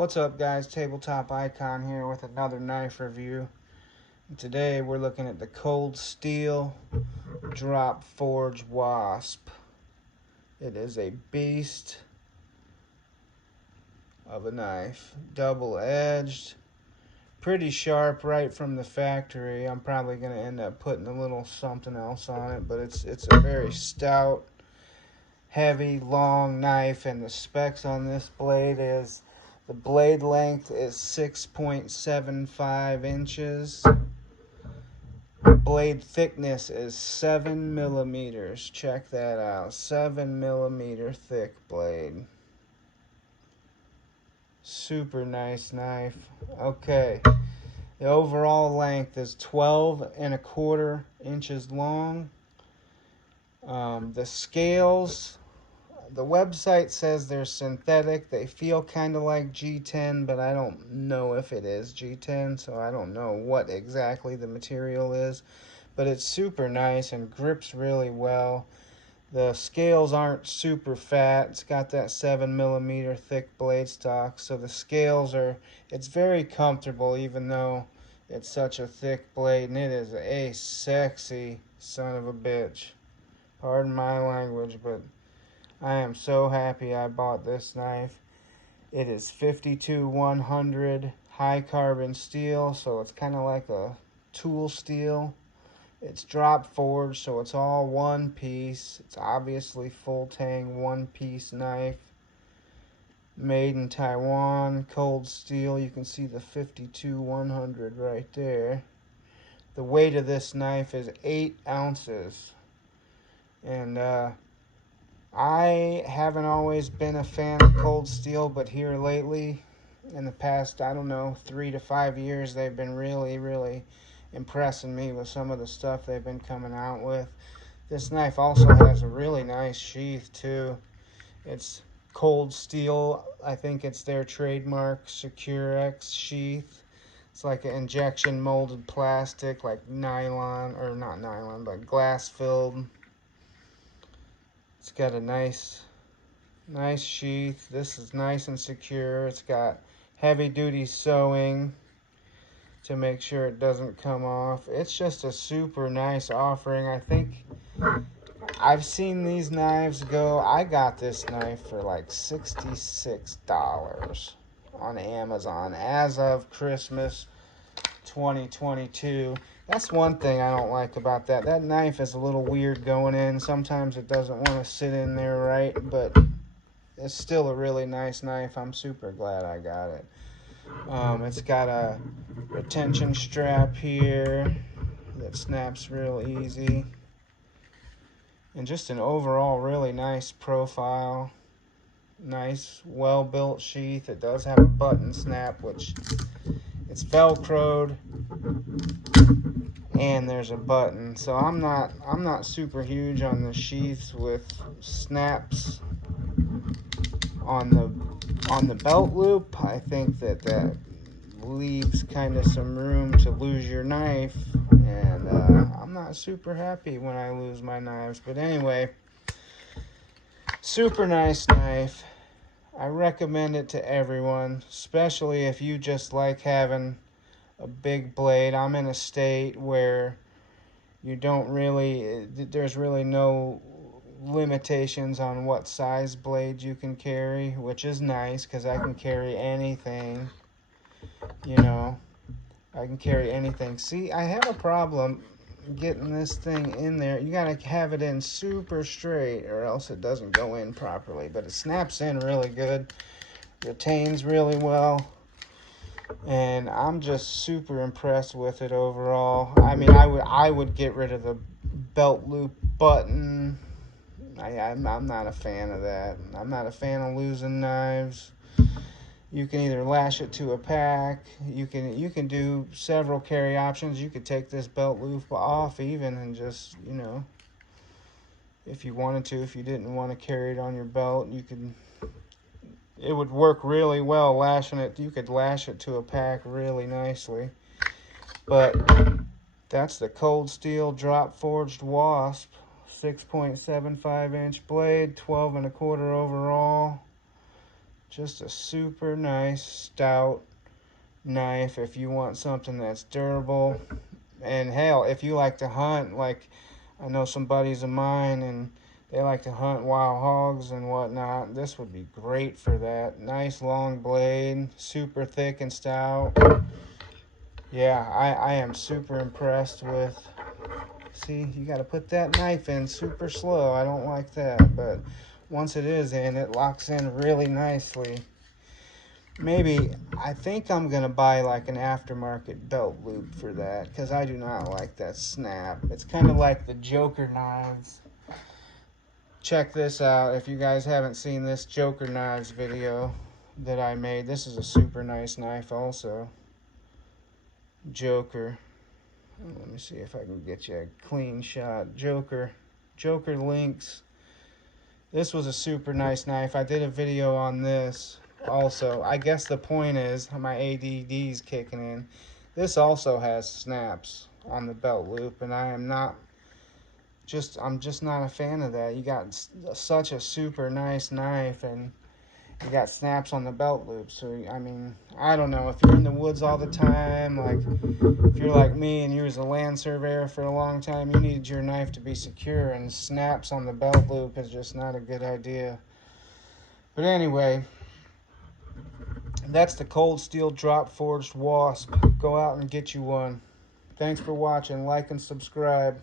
What's up, guys? Tabletop Icon here with another knife review. Today we're looking at the Cold Steel Drop Forge Wasp. It is a beast of a knife, double-edged, pretty sharp right from the factory. I'm probably going to end up putting a little something else on it, but it's a very stout, heavy, long knife, and the specs on this blade is the blade length is 6.75 inches. Blade thickness is 7 millimeters. Check that out. 7 millimeter thick blade. Super nice knife. Okay. The overall length is 12.25 inches long. The scales, the website says they're synthetic. They feel kind of like G10, but I don't know if it is G10, so I don't know what exactly the material is. But it's super nice and grips really well. The scales aren't super fat. It's got that 7 millimeter thick blade stock, so the scales it's very comfortable even though it's such a thick blade, and it is a sexy son of a bitch. Pardon my language, but I am so happy I bought this knife. It is 52-100 high carbon steel, so it's kind of like a tool steel. It's drop forged, so it's all one piece. It's obviously full tang one piece knife. Made in Taiwan, cold steel. You can see the 52-100 right there. The weight of this knife is 8 ounces. And I haven't always been a fan of cold steel, but here lately, in the past, I don't know, 3 to 5 years, they've been really impressing me with some of the stuff they've been coming out with. This knife also has a really nice sheath too. It's cold steel. I think it's their trademark Secure-X sheath. It's like an injection molded plastic, like nylon, or not nylon, but glass filled. It's got a nice sheath. This is nice and secure. It's got heavy duty sewing to make sure it doesn't come off. It's just a super nice offering. I think I've seen these knives go. I got this knife for like $66 on Amazon as of Christmas 2022. That's one thing I don't like about that. That knife is a little weird going in. Sometimes it doesn't want to sit in there right, but it's still a really nice knife. I'm super glad I got it. It's got a retention strap here that snaps real easy. And just an overall really nice profile. Nice, well-built sheath. It does have a button snap, which it's velcroed, and there's a button. So I'm not super huge on the sheaths with snaps on the belt loop. I think that leaves kind of some room to lose your knife, and I'm not super happy when I lose my knives. But anyway, super nice knife. I recommend it to everyone, especially if you just like having a big blade. I'm in a state where there's really no limitations on what size blade you can carry, which is nice because I can carry anything, I can carry anything. See, I have a problem getting this thing in there. You gotta have it in super straight or else it doesn't go in properly, but it snaps in really good, retains really well, and I'm just super impressed with it overall. I mean, I would get rid of the belt loop button. I'm not a fan of that. I'm not a fan of losing knives. You can either lash it to a pack. You can do several carry options. You could take this belt loop off even and just, if you wanted to, if you didn't want to carry it on your belt, it would work really well lashing it. You could lash it to a pack really nicely. But that's the Cold Steel Drop Forged Wasp. 6.75 inch blade, 12.25 overall. Just a super nice, stout knife if you want something that's durable. And hell, if you like to hunt, like I know some buddies of mine and they like to hunt wild hogs and whatnot, this would be great for that. Nice long blade, super thick and stout. Yeah, I am super impressed with. See, you got to put that knife in super slow. I don't like that, but once it is in, it locks in really nicely. Maybe, I think I'm going to buy like an aftermarket belt loop for that, because I do not like that snap. It's kind of like the Joker knives. Check this out. If you guys haven't seen this Joker knives video that I made, this is a super nice knife also. Joker. Let me see if I can get you a clean shot. Joker links. This was a super nice knife. I did a video on this also. I guess the point is my ADD's kicking in. This also has snaps on the belt loop, and I'm just not a fan of that. You got such a super nice knife, and you got snaps on the belt loop. So I mean, I don't know, if you're in the woods all the time, like if you're like me and you was a land surveyor for a long time, you needed your knife to be secure, and snaps on the belt loop is just not a good idea. But anyway, that's the Cold Steel Drop Forged Wasp. Go out and get you one. Thanks for watching. Like and subscribe.